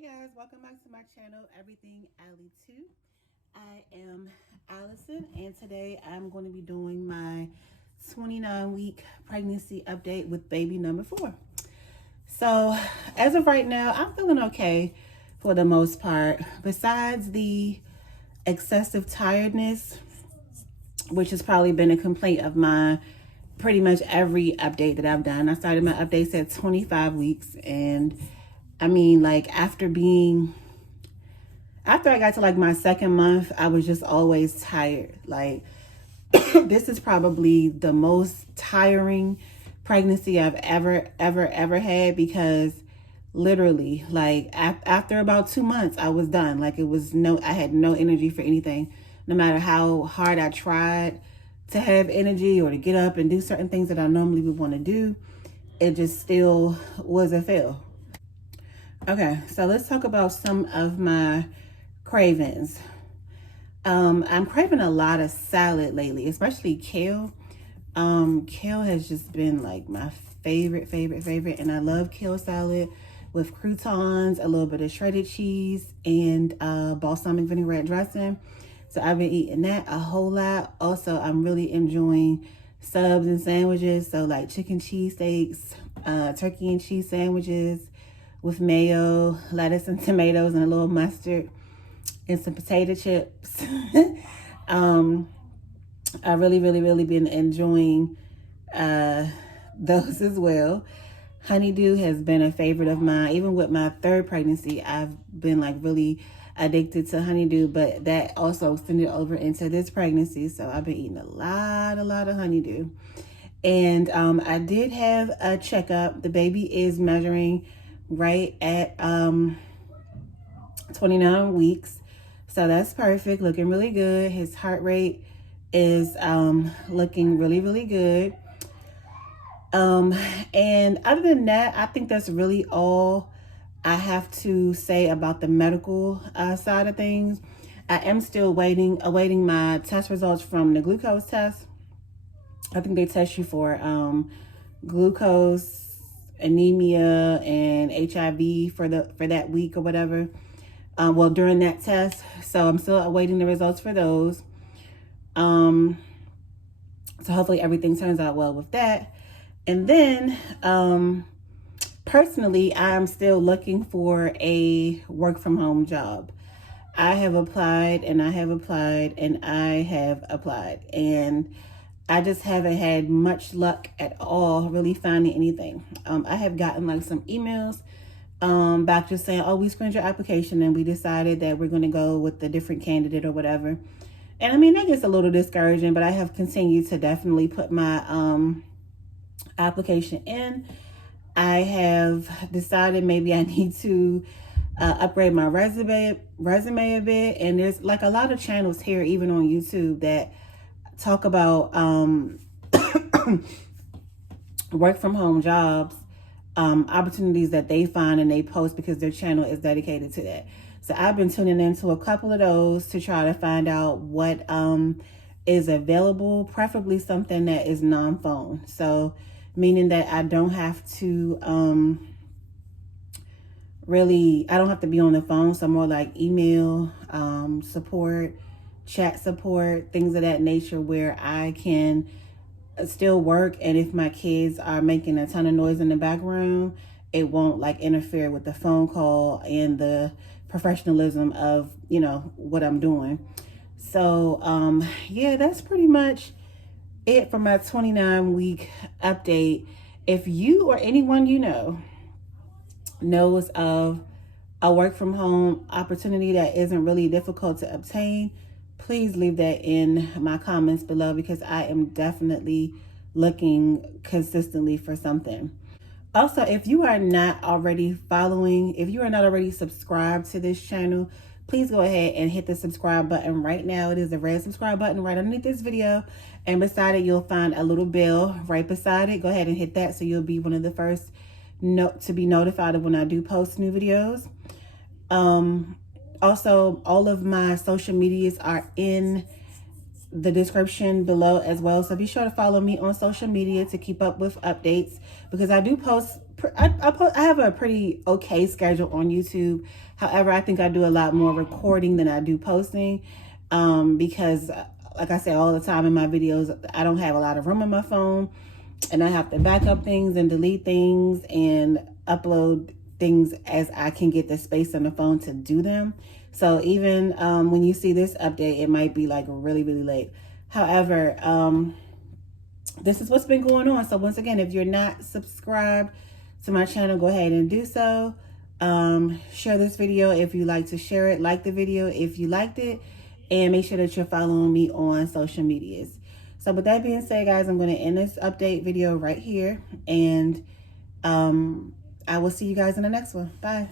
Hey guys, welcome back to my channel, Everything Alley 2. I am Allison, and today I'm going to be doing my 29-week pregnancy update with baby number 4. So, as of right now, I'm feeling okay for the most part. Besides the excessive tiredness, which has probably been a complaint of mine pretty much every update that I've done. I started my updates at 25 weeks, and I mean, like, after I got to like my second month, I was just always tired. Like, this is probably the most tiring pregnancy I've ever had, because literally, like, after about 2 months, I was done. Like, I had no energy for anything. No matter how hard I tried to have energy or to get up and do certain things that I normally would want to do, it just still was a fail. Okay, so let's talk about some of my cravings. I'm craving a lot of salad lately, especially kale. Kale has just been like my favorite, and I love kale salad with croutons, a little bit of shredded cheese, and balsamic vinaigrette dressing. So I've been eating that a whole lot. Also, I'm really enjoying subs and sandwiches. So like chicken cheesesteaks, turkey and cheese sandwiches with mayo, lettuce and tomatoes, and a little mustard and some potato chips. I really been enjoying those as well. Honeydew has been a favorite of mine. Even with my third pregnancy, I've been like really addicted to honeydew, but that also extended over into this pregnancy. So I've been eating a lot of honeydew. And I did have a checkup. The baby is measuring right at 29 weeks. So that's perfect, looking really good. His heart rate is looking really good. And other than that, I think that's really all I have to say about the medical side of things. I am still awaiting my test results from the glucose test. I think they test you for glucose, anemia, and HIV for that week or whatever. Well, during that test. So I'm still awaiting the results for those. So hopefully everything turns out well with that. And then, personally, I'm still looking for a work from home job. I have applied and I have applied and I have applied, and I just haven't had much luck at all really finding anything. I have gotten like some emails back just saying, oh, we screened your application and we decided that we're going to go with a different candidate or whatever. And I mean, that gets a little discouraging, but I have continued to definitely put my application in. I have decided maybe I need to upgrade my resume a bit. And there's like a lot of channels here, even on YouTube, that talk about work from home jobs, opportunities that they find and they post, because their channel is dedicated to that. So I've been tuning into a couple of those to try to find out what is available, preferably something that is non-phone. So meaning that I don't have to I don't have to be on the phone. So more like email support, chat support, things of that nature, where I can still work, and if my kids are making a ton of noise in the background, it won't like interfere with the phone call and the professionalism of, you know, what I'm doing. So yeah, that's pretty much it for my 29-week update. If you or anyone you know knows of a work from home opportunity that isn't really difficult to obtain, please leave that in my comments below, because I am definitely looking consistently for something. Also, if you are not already subscribed to this channel, please go ahead and hit the subscribe button right now. It is the red subscribe button right underneath this video. And beside it, you'll find a little bell right beside it. Go ahead and hit that so you'll be one of the first to be notified of when I do post new videos. Also, all of my social medias are in the description below as well. So be sure to follow me on social media to keep up with updates, because I do post I have a pretty okay schedule on YouTube. However, I think I do a lot more recording than I do posting, because like I say all the time in my videos, I don't have a lot of room on my phone, and I have to back up things and delete things and upload things as I can get the space on the phone to do them. So even when you see this update, it might be like really, really late. However, this is what's been going on. So once again, if you're not subscribed to my channel, go ahead and do so. Share this video if you like to share it. Like the video if you liked it. And make sure that you're following me on social medias. So with that being said, guys, I'm going to end this update video right here. And I will see you guys in the next one. Bye.